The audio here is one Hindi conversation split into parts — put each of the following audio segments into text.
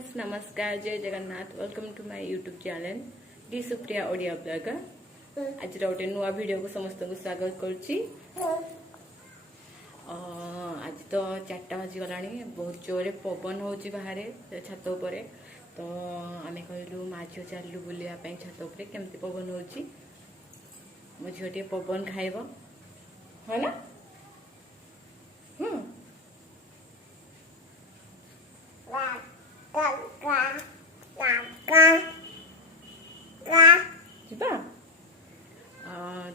फ्रेंड्स नमस्कार जय Jagannath welcome to my YouTube channel D Supriya Odia blogger आज गोटे नुआ वीडियो को समस्त को स्वागत करुच्ची। आज तो 4टा बजीगला बहुत जोरे पवन हो बाहर छात उपर तो आम कहलु माँ झील चलू बुलायापी छात उपर केमती पवन हो मो झील पवन खाइब है ना।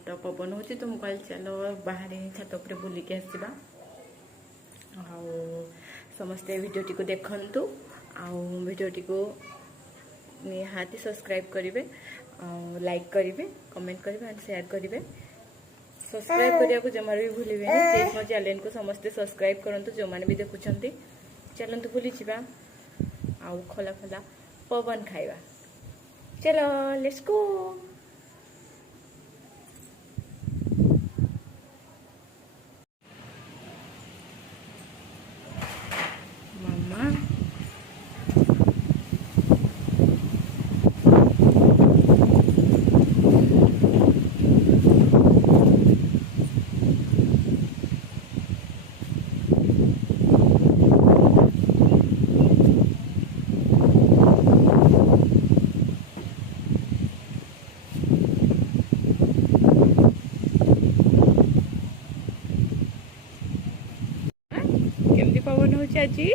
तो पवन हो तो मुझे कहली चलो बाहर छात उपर बुलिक आसवा समस्ते वीडियोटी को देखु वीडियोटी को निहाती सब्सक्राइब करेंगे लाइक करेंगे कमेंट करेंगे एंड शेयर करेंगे सब्सक्राइब करने को जमार भी भूलें प्लीज मो चैनल को समस्ते सब्सक्राइब करूँ जो मैंने भी देखुं चलते बुली जा आउ खोला खोला पवन खाइबा चलो लेट्स गो। पवन हो जी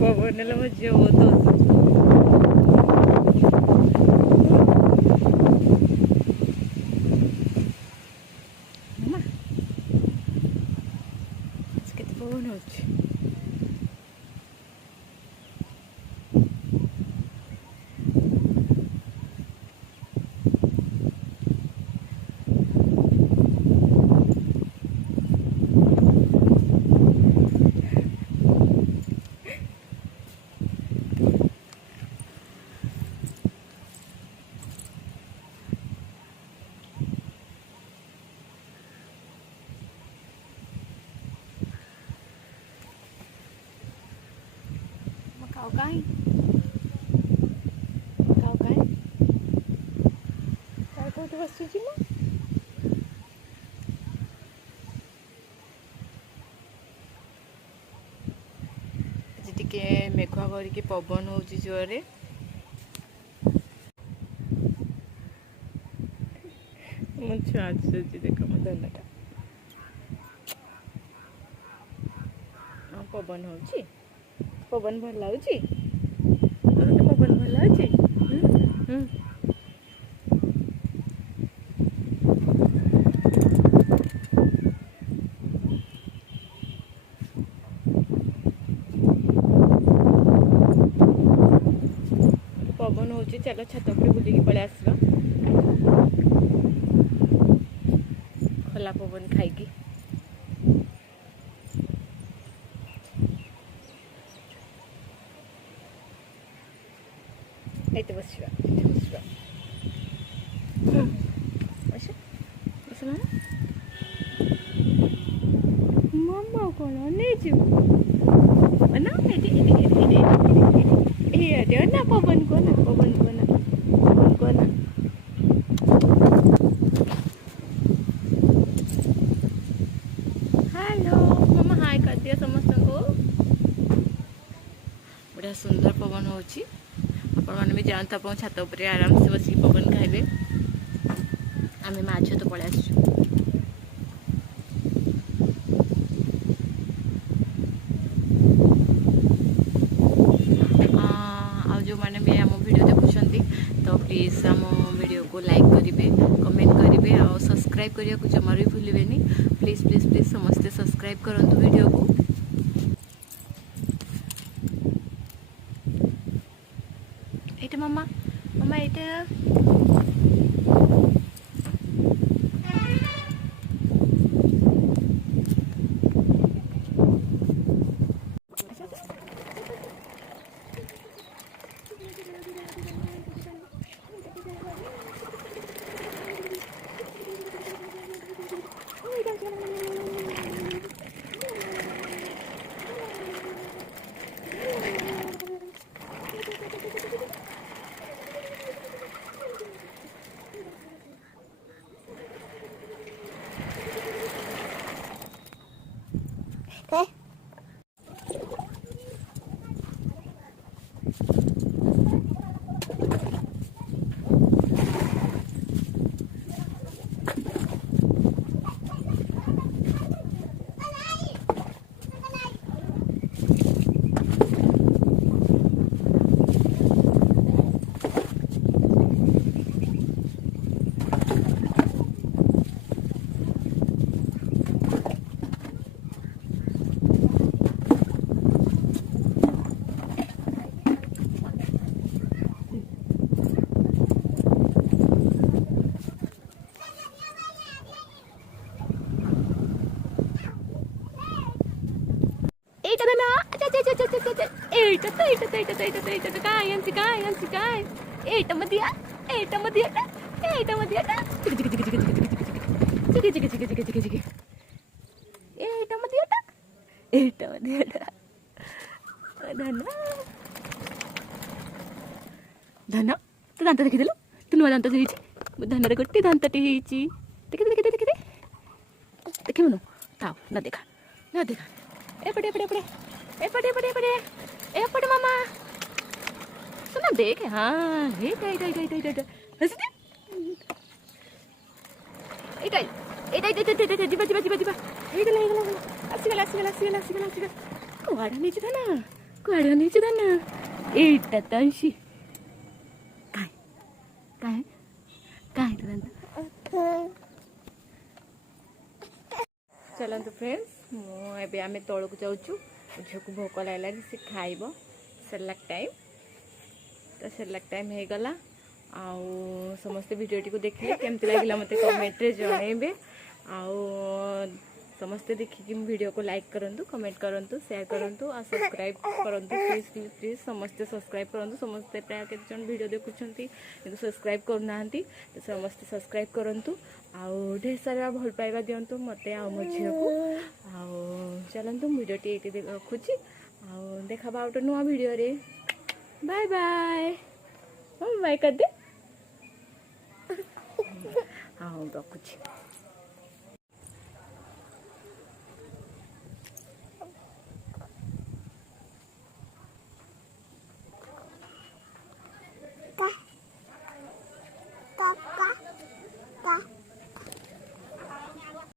पवन मजा बहुत पवन हो cái cao cái काय कोठे बसुची मग टिके मेघुआ करके पवन हो जोरे मो छुआ आसुची देख मो धनटा पवन हो पवन भल लगे पवन भल लगे पवन हो चलो छत उपर बुलिकी पलि आसवा खोला पवन खाई itu boswa masuk masuk mana mama kalau neju mana ini iya dia nak pवन को ना हेलो मामा हाय कर दिया समस्त को बड़ा सुंदर पवन होची आपण मैंने भी जानते आप छात उपर आराम से बस पवन खाइबे आम माछ तो पलि आस जो मैंने भी आम वीडियो देखुं तो प्लीज आम वीडियो को लाइक करेंगे कमेंट करेंगे और सब्सक्राइब करने को जमार भी भूलें प्लीज प्लीज प्लीज समस्ते सब्सक्राइब करूँ वीडियो को। এটা মামা মামা এটা धन तो दांत देखिदेलु तू नुआ दांत धनर गोटे दांतटे देखी देखी देखी देखिबनु थाओ ना देखा एपटे एपटे एपटे एपटे एपटे एपटे एपटे मामा सुना देख हाँ एटा हसी दे एटा जिबा हेगला आसीगला कुआडा नीचे दाना एटा तंशी काय चलतु फ्रेंड्स मुझे आम तौक जाऊँ झील को भोक लगे सी खाइब सेरलाक टाइम तो सेरलाक टाइम हो गला आउ समस्ते वीडियो को देखिए केमती लगे मत कमेंट रे जनइबे आउ समस्ते देखिए वीडियो को लाइक करूँ कमेंट करूँ शेयर करूँ और सब्सक्राइब करूँ प्लीज प्लीज समस्ते सब्सक्राइब करूँ समस्ते प्राय केते जन वीडियो देखुंती किंतु सब्सक्राइब करना तो समस्ते सब्सक्राइब करूँ आउ ढेर सारा भल पाइबा दिंतु मत आ मो झील को आउ चलतु वीडियो ये रखुची आउ देखा गोटे नुआ वीडियो रे बाय बाय बाय कर दे हाँ रखुची।